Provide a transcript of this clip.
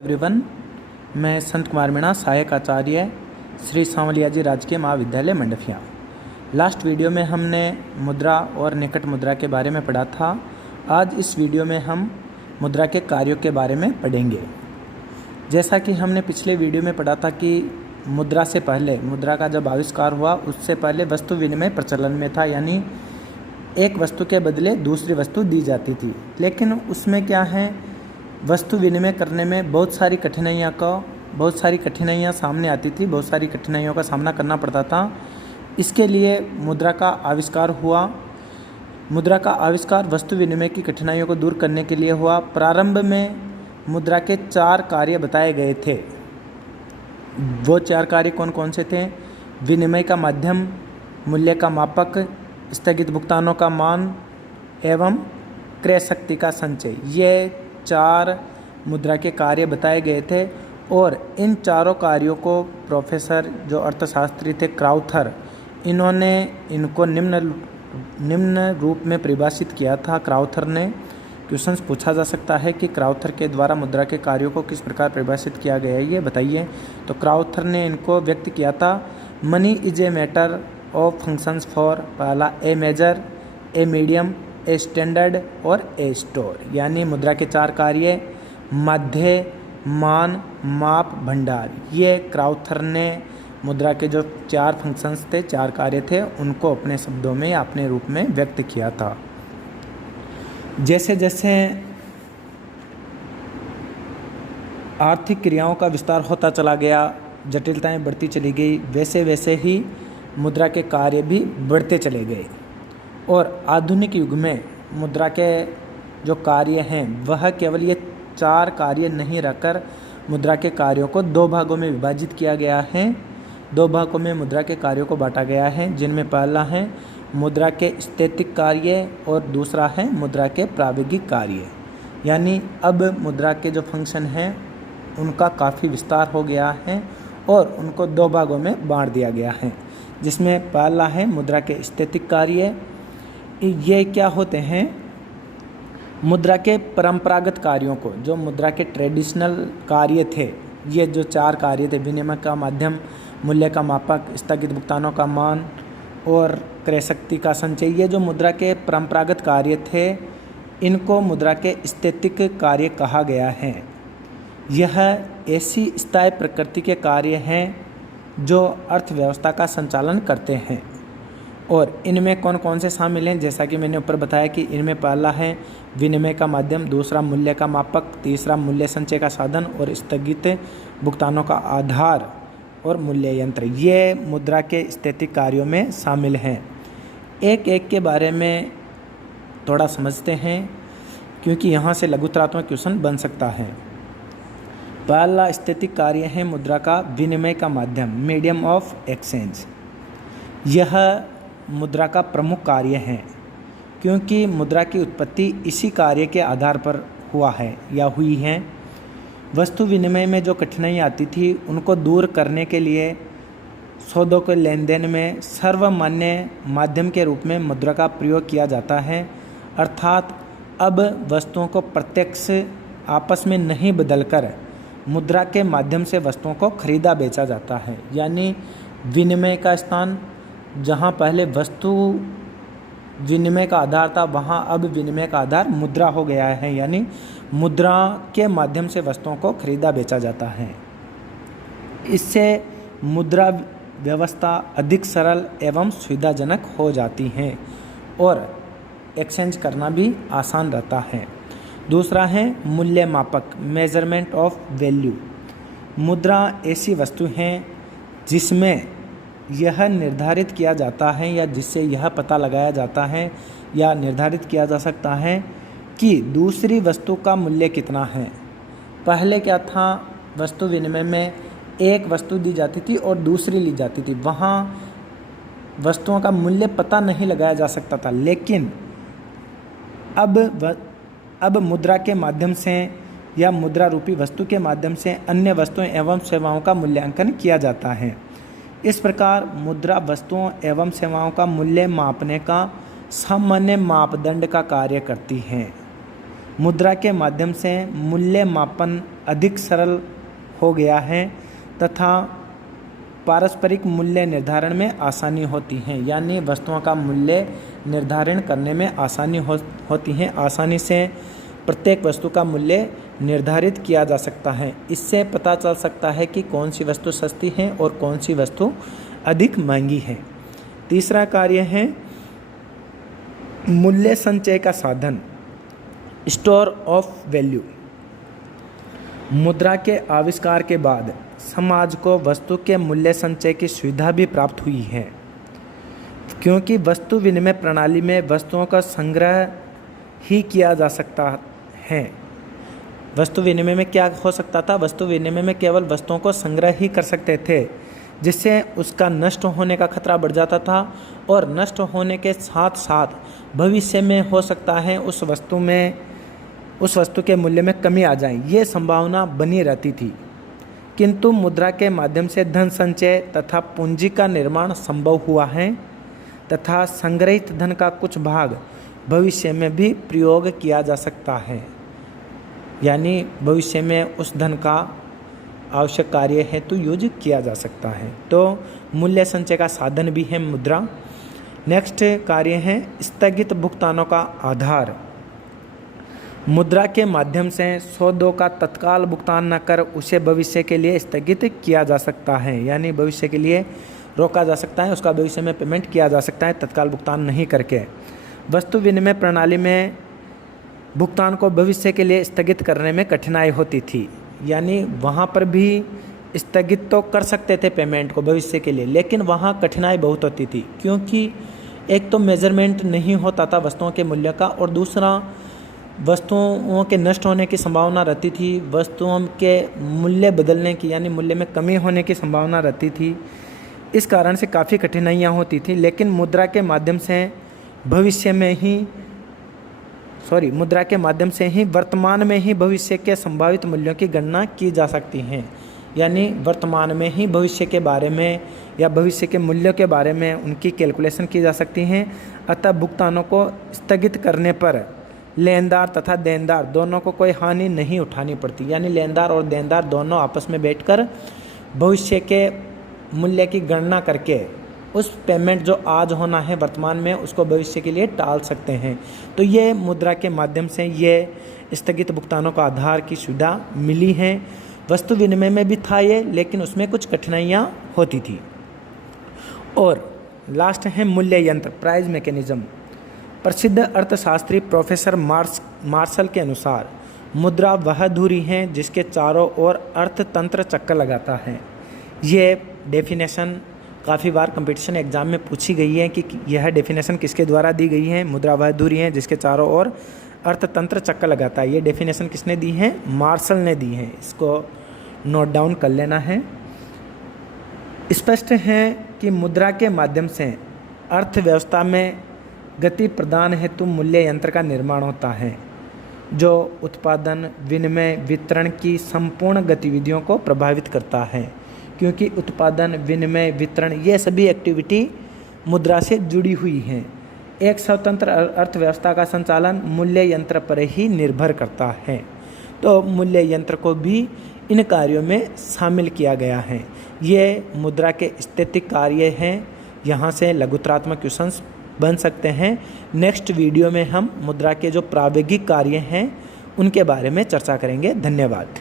Everyone, मैं संत कुमार मीणा, सहायक आचार्य श्री सांवलिया जी राजकीय महाविद्यालय मंडफिया। लास्ट वीडियो में हमने मुद्रा और निकट मुद्रा के बारे में पढ़ा था। आज इस वीडियो में हम मुद्रा के कार्यों के बारे में पढ़ेंगे। जैसा कि हमने पिछले वीडियो में पढ़ा था कि मुद्रा से पहले, मुद्रा का जब आविष्कार हुआ उससे पहले वस्तु विनिमय प्रचलन में था, यानी एक वस्तु के बदले दूसरी वस्तु दी जाती थी। लेकिन उसमें क्या है, वस्तु विनिमय करने में बहुत सारी कठिनाइयाँ सामने आती थी, बहुत सारी कठिनाइयों का सामना करना पड़ता था। इसके लिए मुद्रा का आविष्कार हुआ। मुद्रा का आविष्कार वस्तु विनिमय की कठिनाइयों को दूर करने के लिए हुआ। प्रारंभ में मुद्रा के 4 कार्य बताए गए थे। वो 4 कार्य कौन कौन से थे? विनिमय का माध्यम, मूल्य का मापक, स्थगित भुगतानों का मान एवं क्रय शक्ति का संचय। ये 4 मुद्रा के कार्य बताए गए थे और इन चारों कार्यों को प्रोफेसर जो अर्थशास्त्री थे क्राउथर, इन्होंने इनको निम्न रूप में परिभाषित किया था। क्राउथर ने क्वेश्चंस पूछा जा सकता है कि क्राउथर के द्वारा मुद्रा के कार्यों को किस प्रकार परिभाषित किया गया है, ये बताइए। तो क्राउथर ने इनको व्यक्त किया था, money is a matter of functions four पहला a measure, a medium, a standard और ए स्टोर। यानी मुद्रा के 4 कार्य मध्य, मान, माप, भंडार। ये क्राउथर ने मुद्रा के जो 4 फंक्शंस थे, 4 कार्य थे, उनको अपने शब्दों में, अपने रूप में व्यक्त किया था। जैसे जैसे आर्थिक क्रियाओं का विस्तार होता चला गया, जटिलताएं बढ़ती चली गई, वैसे वैसे ही मुद्रा के कार्य भी बढ़ते चले गए। और आधुनिक युग में मुद्रा के जो कार्य हैं वह केवल ये 4 कार्य नहीं रहकर मुद्रा के कार्यों को 2 भागों में विभाजित किया गया है। 2 भागों में मुद्रा के कार्यों को बांटा गया है, जिनमें पहला है मुद्रा के स्थैतिक कार्य और दूसरा है मुद्रा के प्रायोगिक कार्य। यानी अब मुद्रा के जो फंक्शन हैं उनका काफ़ी विस्तार हो गया है और उनको 2 भागों में बांट दिया गया है, जिसमें पहला है मुद्रा के स्थैतिक कार्य। ये क्या होते हैं? मुद्रा के परंपरागत कार्यों को, जो मुद्रा के ट्रेडिशनल कार्य थे, ये जो 4 कार्य थे, विनिमय का माध्यम, मूल्य का मापक, स्थगित भुगतानों का मान और क्रय शक्ति का संचय, ये जो मुद्रा के परंपरागत कार्य थे, इनको मुद्रा के स्थैतिक कार्य कहा गया है। यह ऐसी स्थायी प्रकृति के कार्य हैं जो अर्थव्यवस्था का संचालन करते हैं। और इनमें कौन कौन से शामिल हैं? जैसा कि मैंने ऊपर बताया कि इनमें पहला है विनिमय का माध्यम, दूसरा मूल्य का मापक, तीसरा मूल्य संचय का साधन और स्थगित भुगतानों का आधार और मूल्य यंत्र। ये मुद्रा के स्थैतिक कार्यों में शामिल हैं। एक एक के बारे में थोड़ा समझते हैं, क्योंकि यहाँ से लघुतरात्मक क्वेश्चन बन सकता है। पहला स्थैतिक कार्य है मुद्रा का विनिमय का माध्यम, मीडियम ऑफ एक्सचेंज। यह मुद्रा का प्रमुख कार्य है, क्योंकि मुद्रा की उत्पत्ति इसी कार्य के आधार पर हुआ है या हुई है। वस्तु विनिमय में जो कठिनाई आती थी उनको दूर करने के लिए सौदों के लेन देन में सर्वमान्य माध्यम के रूप में मुद्रा का प्रयोग किया जाता है। अर्थात अब वस्तुओं को प्रत्यक्ष आपस में नहीं बदलकर मुद्रा के माध्यम से वस्तुओं को खरीदा बेचा जाता है। यानी विनिमय का स्थान, जहाँ पहले वस्तु विनिमय का आधार था, वहाँ अब विनिमय का आधार मुद्रा हो गया है। यानी मुद्रा के माध्यम से वस्तुओं को खरीदा बेचा जाता है। इससे मुद्रा व्यवस्था अधिक सरल एवं सुविधाजनक हो जाती है और एक्सचेंज करना भी आसान रहता है। दूसरा है मूल्य मापक, मेजरमेंट ऑफ वैल्यू। मुद्रा ऐसी वस्तु है जिसमें यह निर्धारित किया जाता है या जिससे यह पता लगाया जाता है या निर्धारित किया जा सकता है कि दूसरी वस्तु का मूल्य कितना है। पहले क्या था, वस्तु विनिमय में एक वस्तु दी जाती थी और दूसरी ली जाती थी, वहाँ वस्तुओं का मूल्य पता नहीं लगाया जा सकता था। लेकिन अब मुद्रा के माध्यम से या मुद्रा रूपी वस्तु के माध्यम से अन्य वस्तुओं एवं सेवाओं का मूल्यांकन किया जाता है। इस प्रकार मुद्रा वस्तुओं एवं सेवाओं का मूल्य मापने का सामान्य मापदंड का कार्य करती है। मुद्रा के माध्यम से मूल्य मापन अधिक सरल हो गया है तथा पारस्परिक मूल्य निर्धारण में आसानी होती है, यानी वस्तुओं का मूल्य निर्धारण करने में आसानी होती है। आसानी से प्रत्येक वस्तु का मूल्य निर्धारित किया जा सकता है। इससे पता चल सकता है कि कौन सी वस्तु सस्ती है और कौन सी वस्तु अधिक महंगी है। तीसरा कार्य है मूल्य संचय का साधन, स्टोर ऑफ वैल्यू। मुद्रा के आविष्कार के बाद समाज को वस्तु के मूल्य संचय की सुविधा भी प्राप्त हुई है, क्योंकि वस्तु विनिमय प्रणाली में वस्तुओं का संग्रह ही किया जा सकता है। वस्तु विनिमय में क्या हो सकता था? वस्तु विनिमय में केवल वस्तुओं को संग्रह ही कर सकते थे, जिससे उसका नष्ट होने का खतरा बढ़ जाता था और नष्ट होने के साथ साथ भविष्य में हो सकता है उस वस्तु के मूल्य में कमी आ जाए, ये संभावना बनी रहती थी। किंतु मुद्रा के माध्यम से धन संचय तथा पूंजी का निर्माण संभव हुआ है तथा संग्रहित धन का कुछ भाग भविष्य में भी प्रयोग किया जा सकता है, यानी भविष्य में उस धन का आवश्यक कार्य हेतु यूज किया जा सकता है। तो मूल्य संचय का साधन भी है मुद्रा। नेक्स्ट कार्य है स्थगित भुगतानों का आधार। मुद्रा के माध्यम से सौदों का तत्काल भुगतान न कर उसे भविष्य के लिए स्थगित किया जा सकता है, यानी भविष्य के लिए रोका जा सकता है, उसका भविष्य में पेमेंट किया जा सकता है तत्काल भुगतान नहीं करके। वस्तु विनिमय प्रणाली में भुगतान को भविष्य के लिए स्थगित करने में कठिनाई होती थी, यानी वहाँ पर भी स्थगित तो कर सकते थे पेमेंट को भविष्य के लिए, लेकिन वहाँ कठिनाई बहुत होती थी, क्योंकि एक तो मेजरमेंट नहीं होता था वस्तुओं के मूल्य का, और दूसरा वस्तुओं के नष्ट होने की संभावना रहती थी, वस्तुओं के मूल्य बदलने की यानी मूल्य में कमी होने की संभावना रहती थी। इस कारण से काफ़ी कठिनाइयाँ होती थी। लेकिन मुद्रा के माध्यम से वर्तमान में ही भविष्य के संभावित मूल्यों की गणना की जा सकती हैं, यानी वर्तमान में ही भविष्य के बारे में या भविष्य के मूल्यों के बारे में उनकी कैलकुलेशन की जा सकती हैं। अतः भुगतानों को स्थगित करने पर लेनदार तथा देनदार दोनों को कोई हानि नहीं उठानी पड़ती, यानी लेनदार और देनदार दोनों आपस में बैठकर भविष्य के मूल्य की गणना करके उस पेमेंट जो आज होना है वर्तमान में उसको भविष्य के लिए टाल सकते हैं। तो ये मुद्रा के माध्यम से ये स्थगित भुगतानों का आधार की सुविधा मिली है। वस्तु विनिमय में भी था ये, लेकिन उसमें कुछ कठिनाइयाँ होती थी। और लास्ट है मूल्य यंत्र, प्राइस मैकेनिज्म। प्रसिद्ध अर्थशास्त्री प्रोफेसर मार्शल के अनुसार मुद्रा वह धुरी है जिसके चारों ओर अर्थतंत्र चक्कर लगाता है। ये डेफिनेशन काफ़ी बार कंपटीशन एग्जाम में पूछी गई है कि यह डेफिनेशन किसके द्वारा दी गई है। मुद्रा वह धुरी है जिसके चारों ओर अर्थतंत्र चक्कर लगाता है। ये डेफिनेशन किसने दी है? मार्शल ने दी है। इसको नोट डाउन कर लेना है। स्पष्ट है कि मुद्रा के माध्यम से अर्थव्यवस्था में गति प्रदान हेतु मूल्य यंत्र का निर्माण होता है, जो उत्पादन, विनिमय, वितरण की संपूर्ण गतिविधियों को प्रभावित करता है, क्योंकि उत्पादन, विनिमय, वितरण ये सभी एक्टिविटी मुद्रा से जुड़ी हुई हैं। एक स्वतंत्र अर्थव्यवस्था का संचालन मूल्य यंत्र पर ही निर्भर करता है। तो मूल्य यंत्र को भी इन कार्यों में शामिल किया गया है। ये मुद्रा के स्थैतिक कार्य हैं। यहाँ से लघुत्रात्मक क्वेश्चंस बन सकते हैं। नेक्स्ट वीडियो में हम मुद्रा के जो प्रायोगिक कार्य हैं उनके बारे में चर्चा करेंगे। धन्यवाद।